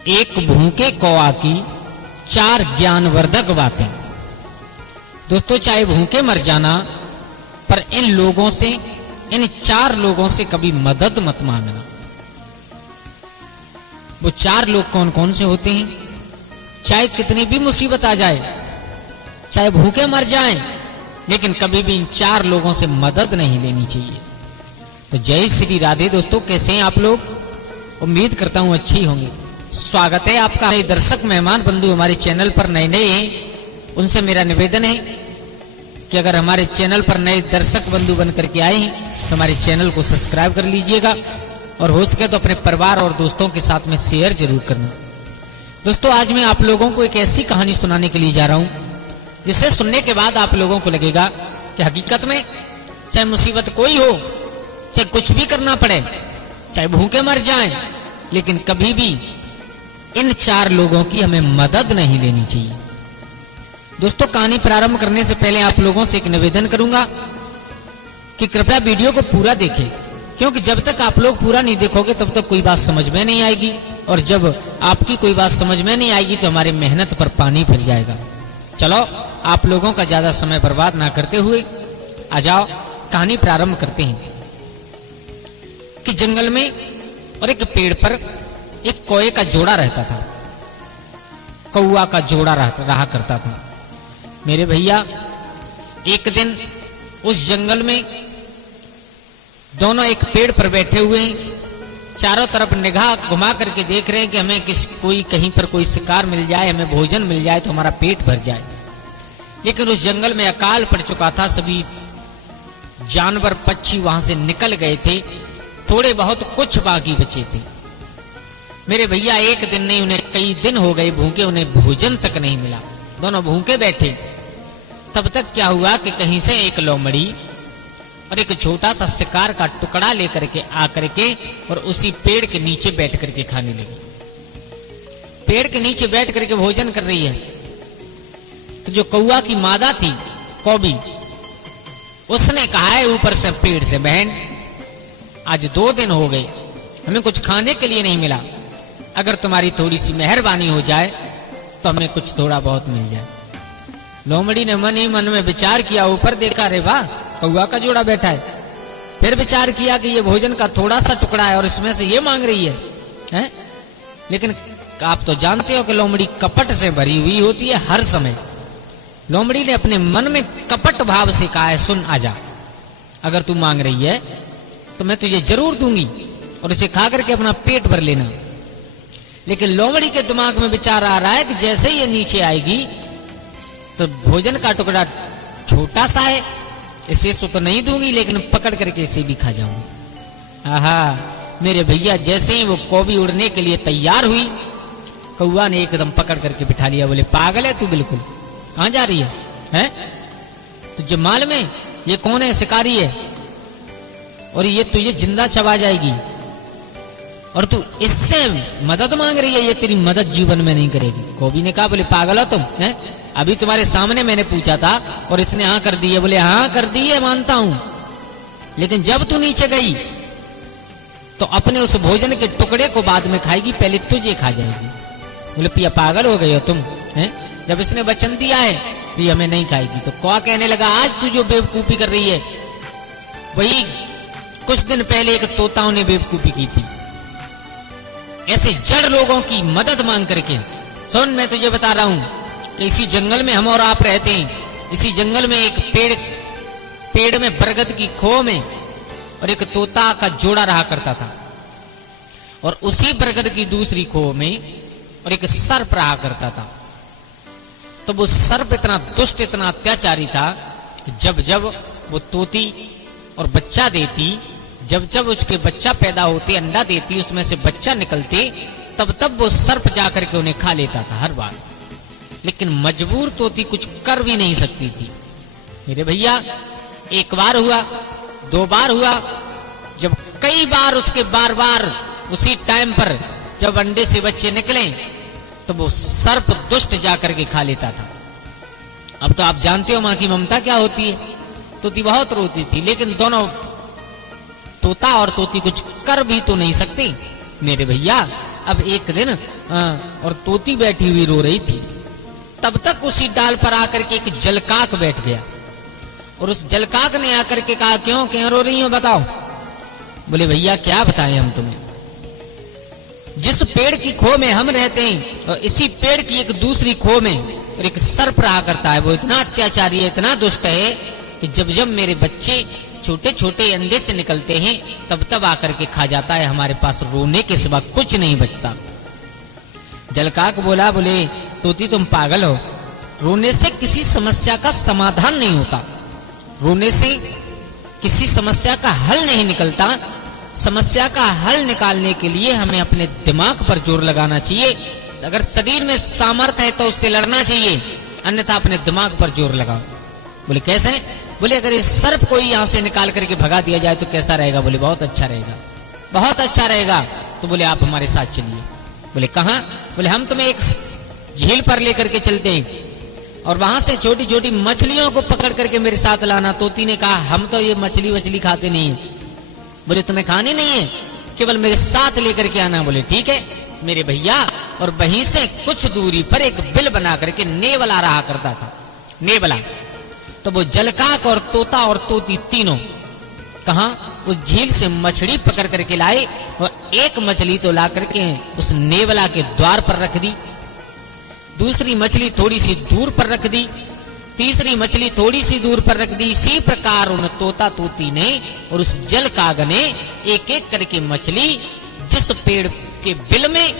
एक भूखे कौआ की 4 ज्ञानवर्धक बातें। दोस्तों, चाहे भूखे मर जाना, पर इन लोगों से, इन 4 लोगों से कभी मदद मत मांगना। वो 4 लोग कौन कौन से होते हैं? चाहे कितनी भी मुसीबत आ जाए, चाहे भूखे मर जाएं, लेकिन कभी भी इन 4 लोगों से मदद नहीं लेनी चाहिए। तो जय श्री राधे। दोस्तों, कैसे हैं आप लोग? उम्मीद करता हूं अच्छे ही होंगे। स्वागत है आपका। नए दर्शक मेहमान बंधु हमारे चैनल पर नए नए हैं, उनसे मेरा निवेदन है कि अगर हमारे चैनल पर नए दर्शक बंधु बन करके आए हैं तो हमारे चैनल को सब्सक्राइब कर लीजिएगा और हो सके तो अपने परिवार और दोस्तों के साथ में शेयर जरूर करना। दोस्तों, आज मैं आप लोगों को एक ऐसी कहानी सुनाने के लिए जा रहा हूं जिसे सुनने के बाद आप लोगों को लगेगा कि हकीकत में चाहे मुसीबत कोई हो, चाहे कुछ भी करना पड़े, चाहे भूखे मर जाएं, लेकिन कभी भी इन 4 लोगों की हमें मदद नहीं लेनी चाहिए। दोस्तों, कहानी प्रारंभ करने से पहले आप लोगों से एक निवेदन करूंगा कि कृपया वीडियो को पूरा देखें, क्योंकि जब तक आप लोग पूरा नहीं देखोगे तब तक कोई बात समझ में नहीं आएगी, और जब आपकी कोई बात समझ में नहीं आएगी तो हमारी मेहनत पर पानी फिर जाएगा। चलो, आप लोगों का ज्यादा समय बर्बाद ना करते हुए आ जाओ, कहानी प्रारंभ करते हैं। कि जंगल में और एक पेड़ पर एक कौए का जोड़ा रहता था, कौआ का जोड़ा रहा करता था। मेरे भैया, एक दिन उस जंगल में दोनों एक पेड़ पर बैठे हुए हैं, चारों तरफ निगाह घुमा करके देख रहे हैं कि हमें कोई कहीं पर कोई शिकार मिल जाए, हमें भोजन मिल जाए तो हमारा पेट भर जाए। लेकिन उस जंगल में अकाल पड़ चुका था, सभी जानवर पक्षी वहां से निकल गए थे, थोड़े बहुत कुछ बाकी बचे थे। मेरे भैया, एक दिन नहीं, उन्हें कई दिन हो गए भूखे, उन्हें भोजन तक नहीं मिला। दोनों भूखे बैठे। तब तक क्या हुआ कि कहीं से एक लोमड़ी और एक छोटा सा शिकार का टुकड़ा लेकर के आकर के और उसी पेड़ के नीचे बैठ करके खाने लगी। पेड़ के नीचे बैठ करके भोजन कर रही है। तो जो कौआ की मादा थी, कौबी, उसने कहा है ऊपर से पेड़ से, बहन आज 2 दिन हो गए, हमें कुछ खाने के लिए नहीं मिला, अगर तुम्हारी थोड़ी सी मेहरबानी हो जाए तो हमें कुछ थोड़ा बहुत मिल जाए। लोमड़ी ने मन ही मन में विचार किया, ऊपर देखा, रे वाह, कौआ का जोड़ा बैठा है। फिर विचार किया कि ये भोजन का थोड़ा सा टुकड़ा है और इसमें से ये मांग रही है? लेकिन आप तो जानते हो कि लोमड़ी कपट से भरी हुई होती है हर समय। लोमड़ी ने अपने मन में कपट भाव से कहा है, सुन आजा, अगर तू मांग रही है तो मैं तुझे जरूर दूंगी और इसे खा करके अपना पेट भर लेना। लेकिन लोमड़ी के दिमाग में विचार आ रहा है कि जैसे ही ये नीचे आएगी तो भोजन का टुकड़ा छोटा सा है, इसे तो नहीं दूंगी, लेकिन पकड़ करके इसे भी खा जाऊंगी। आहा, मेरे भैया, जैसे ही वो कौवी उड़ने के लिए तैयार हुई, कौआ ने एकदम पकड़ करके बिठा लिया। बोले, पागल है तू, बिल्कुल, कहां जा रही है? तुझे मालूम है ये कौन है? शिकारी है, और ये तुझे जिंदा चबा जाएगी, और तू इससे मदद मांग रही है, ये तेरी मदद जीवन में नहीं करेगी। कौवी ने कहा, बोले पागल हो तुम? अभी तुम्हारे सामने मैंने पूछा था और इसने हाँ कर दी है। बोले हाँ कर दी है, मानता हूं, लेकिन जब तू नीचे गई तो अपने उस भोजन के टुकड़े को बाद में खाएगी, पहले तुझे खा जाएगी। बोले पिया, पागल हो गए हो तुम? जब इसने वचन दिया है तो ये हमें नहीं खाएगी। तो कौआ कहने लगा, आज तू जो बेवकूफी कर रही है वही कुछ दिन पहले एक तोताओं ने बेवकूफी की थी, ऐसे जड़ लोगों की मदद मांग करके। सुन, मैं तुझे बता रहा हूं कि इसी जंगल में हम और आप रहते हैं। इसी जंगल में एक पेड़ में बरगद की खो में और एक तोता का जोड़ा रहा करता था, और उसी बरगद की दूसरी खो में और एक सर्प रहा करता था। तो वो सर्प इतना दुष्ट, इतना अत्याचारी था कि जब जब वो तोती और बच्चा देती, जब जब उसके बच्चा पैदा होते, अंडा देती, उसमें से बच्चा निकलते, तब तब वो सर्प जाकर के उन्हें खा लेता था हर बार। लेकिन मजबूर तोती कुछ कर भी नहीं सकती थी। मेरे भैया, एक बार हुआ, 2 बार हुआ, जब कई बार उसके बार बार उसी टाइम पर जब अंडे से बच्चे निकले तो वो सर्प दुष्ट जाकर के खा लेता था। अब तो आप जानते हो मां की ममता क्या होती है। तोती बहुत रोती थी, लेकिन दोनों, तोता और तोती, कुछ कर भी तो नहीं सकते। मेरे भैया, अब एक दिन और तोती बैठी हुई रो रही थी। तब तक उसी डाल पर आकर के एक जलकाक बैठ गया और उस जलकाक ने आकर के कहा, क्यों रो रही हो बताओ। बोले भैया क्या बताएं हम तुम्हें, जिस पेड़ की खो में हम रहते हैं और इसी पेड़ की एक दूसरी खो में और एक सर्प रहा करता है। वो इतना अत्याचारी है, इतना दुष्ट है कि जब जब मेरे बच्चे छोटे छोटे अंडे से निकलते हैं तब तब आकर के खा जाता है। हमारे पास रोने के सिवा कुछ नहीं बचता। जलकाक बोला, बोले तोती तुम पागल हो, रोने से किसी समस्या का समाधान नहीं होता, रोने से किसी समस्या का हल नहीं निकलता। समस्या का हल निकालने के लिए हमें अपने दिमाग पर जोर लगाना चाहिए। अगर शरीर में सामर्थ्य है तो उससे लड़ना चाहिए, अन्यथा अपने दिमाग पर जोर लगाओ। बोले कैसे? बोले अगर इस सर्प को यहाँ से निकाल करके भगा दिया जाए तो कैसा रहेगा? बोले बहुत अच्छा रहेगा, बहुत अच्छा रहेगा। तो बोले आप हमारे साथ चलिए। बोले कहाँ? बोले हम तुम्हें एक झील पर लेकर के चलते हैं और वहां से छोटी छोटी मछलियों को पकड़ करके मेरे साथ लाना। तोती ने कहा हम तो ये मछली खाते नहीं है। बोले तुम्हें खानी नहीं है, केवल मेरे साथ लेकर के आना। बोले ठीक है मेरे भैया। और वहीं से कुछ दूरी पर एक बिल बना करके नेवला रहा करता था, नेवला। तो वो जलकाक और तोता और तोती तीनों कहा उस झील से मछली पकड़ करके लाए और एक मछली तो ला करके उस नेवला के द्वार पर रख दी, दूसरी मछली थोड़ी सी दूर पर रख दी, तीसरी मछली थोड़ी सी दूर पर रख दी। इसी प्रकार उन तोता तोती ने और उस जलकाग ने एक एक करके मछली जिस पेड़ के बिल में,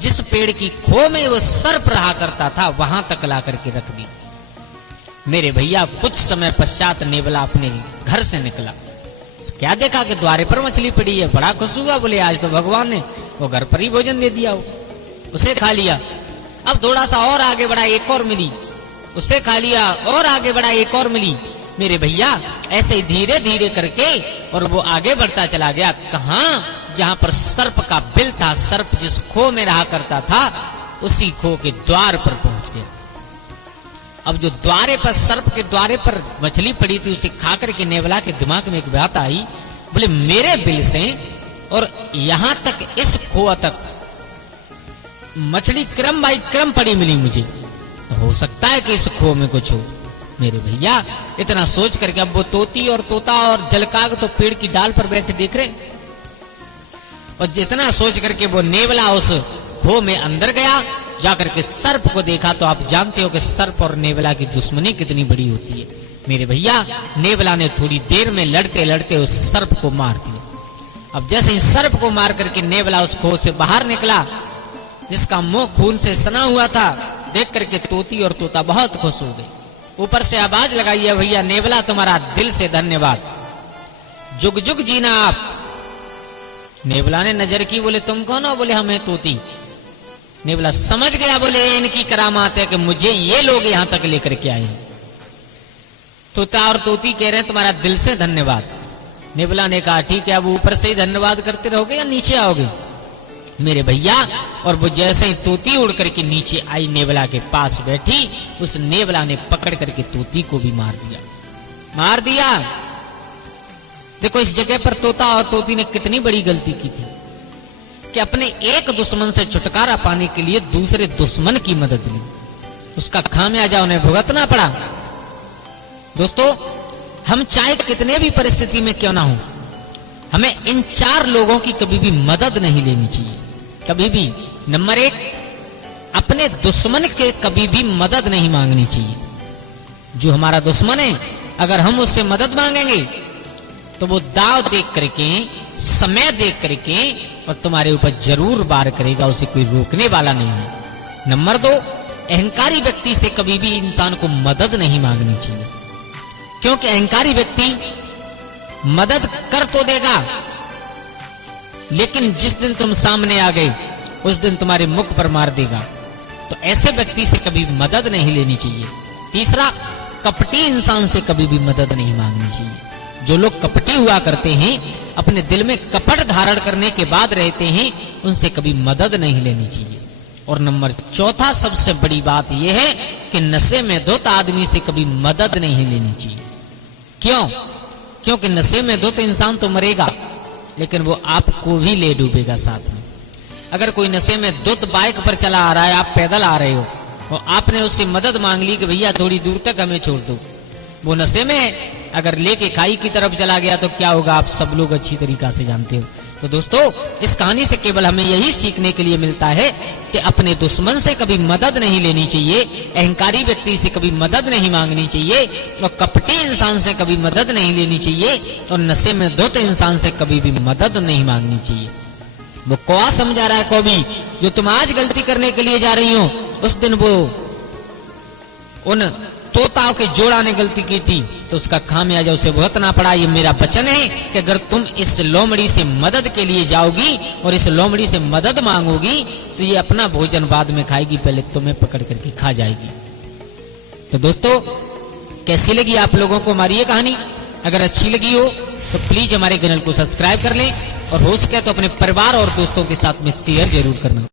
जिस पेड़ की खो में वो सर्प रहा करता था वहां तक ला करके रख दी। मेरे भैया कुछ समय पश्चात नेवला अपने घर से निकला। क्या देखा कि द्वारे पर मछली पड़ी है, बड़ा खुश हुआ। बोले आज तो भगवान ने वो घर पर ही भोजन दे दिया, उसे खा लिया। अब थोड़ा सा और आगे बढ़ा, एक और मिली, उससे खा लिया। और आगे बढ़ा, एक और मिली। मेरे भैया ऐसे ही धीरे धीरे करके और वो आगे बढ़ता चला गया। कहां? जहां पर सर्प का बिल था, सर्प जिस खो में रहा करता था उसी खो के द्वार पर पहुंच गया। अब जो द्वारे पर, सर्प के द्वारे पर मछली पड़ी थी, उसे खा करके नेवला के दिमाग में एक बात आई। बोले मेरे बिल से और यहां तक इस खो तक मछली क्रम बाई क्रम पड़ी मिली मुझे, हो सकता है कि इस खो में कुछ हो। मेरे भैया इतना सोच करके अब वो तोती और तोता और जलकाग तो पेड़ की डाल पर बैठे देख रहे, और जितना सोच करके वो नेवला उस खो में अंदर गया, जाकर के सर्प को देखा। तो आप जानते हो कि सर्प और नेवला की दुश्मनी कितनी बड़ी होती है। मेरे भैया नेवला ने थोड़ी देर में लड़ते लड़ते उस सर्प को मार दिया। अब जैसे ही सर्प को मार करके नेवला उस खो से बाहर निकला, जिसका मुंह खून से सना हुआ था, देख करके तोती और तोता बहुत खुश हो गए। ऊपर से आवाज लगाई है, भैया नेवला तुम्हारा दिल से धन्यवाद, जुग जुग जीना आप। नेवला ने नजर की, बोले तुम कौन हो? बोले हमें तोती। नेवला समझ गया, बोले इनकी करामात है कि मुझे ये लोग यहां तक लेकर के आए। तोता और तोती कह रहे हैं तुम्हारा दिल से धन्यवाद। नेवला ने कहा ठीक है, अब ऊपर से ही धन्यवाद करते रहोगे या नीचे आओगे? मेरे भैया और वो जैसे ही तोती उड़ करके नीचे आई, नेवला के पास बैठी, उस नेवला ने पकड़ करके तोती को भी मार दिया, मार दिया। देखो इस जगह पर तोता और तोती ने कितनी बड़ी गलती की थी कि अपने एक दुश्मन से छुटकारा पाने के लिए दूसरे दुश्मन की मदद ली, उसका खामियाजा उन्हें भुगतना पड़ा। दोस्तों हम चाहे कितने भी परिस्थिति में क्यों ना हो, हमें इन चार लोगों की कभी भी मदद नहीं लेनी चाहिए, कभी भी। नंबर एक, अपने दुश्मन के कभी भी मदद नहीं मांगनी चाहिए। जो हमारा दुश्मन है, अगर हम उससे मदद मांगेंगे तो वो दाव देख करके, समय देख करके और तुम्हारे ऊपर जरूर वार करेगा, उसे कोई रोकने वाला नहीं है। नंबर दो, अहंकारी व्यक्ति से कभी भी इंसान को मदद नहीं मांगनी चाहिए, क्योंकि अहंकारी व्यक्ति मदद कर तो देगा, लेकिन जिस दिन तुम सामने आ गए उस दिन तुम्हारे मुख पर मार देगा। तो ऐसे व्यक्ति से कभी मदद नहीं लेनी चाहिए। तीसरा, कपटी इंसान से कभी भी मदद नहीं मांगनी चाहिए। जो लोग कपटी हुआ करते हैं, अपने दिल में कपट धारण करने के बाद रहते हैं, उनसे कभी मदद नहीं लेनी चाहिए। और नंबर चौथा, सबसे बड़ी बात यह है कि नशे में धुत आदमी से कभी मदद नहीं लेनी चाहिए। क्यों? क्योंकि नशे में धुत इंसान तो मरेगा, लेकिन वो आपको भी ले डूबेगा साथ में। अगर कोई नशे में दुत बाइक पर चला आ रहा है, आप पैदल आ रहे हो और आपने उससे मदद मांग ली कि भैया थोड़ी दूर तक हमें छोड़ दो, वो नशे में अगर लेके खाई की तरफ चला गया तो क्या होगा आप सब लोग अच्छी तरीका से जानते हो। तो दोस्तों, इस कहानी से केवल हमें यही सीखने के लिए मिलता है कि अपने दुश्मन से कभी मदद नहीं लेनी चाहिए, अहंकारी व्यक्ति से कभी मदद नहीं मांगनी चाहिए, और कपटी इंसान से कभी मदद नहीं लेनी चाहिए, और नशे में धुत इंसान से कभी भी मदद नहीं मांगनी चाहिए। वो कौआ समझा रहा है कौवी, जो तुम आज गलती करने के लिए जा रही हो, उस दिन वो उन तोताओं के जोड़ा ने गलती की थी तो उसका खामियाजा उसे भुगतना पड़ा। ये मेरा वचन है कि अगर तुम इस लोमड़ी से मदद के लिए जाओगी और इस लोमड़ी से मदद मांगोगी तो ये अपना भोजन बाद में खाएगी, पहले तुम्हें पकड़ करके खा जाएगी। तो दोस्तों, कैसी लगी आप लोगों को हमारी ये कहानी? अगर अच्छी लगी हो तो प्लीज हमारे चैनल को सब्सक्राइब कर लें और हो सके तो अपने परिवार और दोस्तों के साथ में शेयर जरूर करना।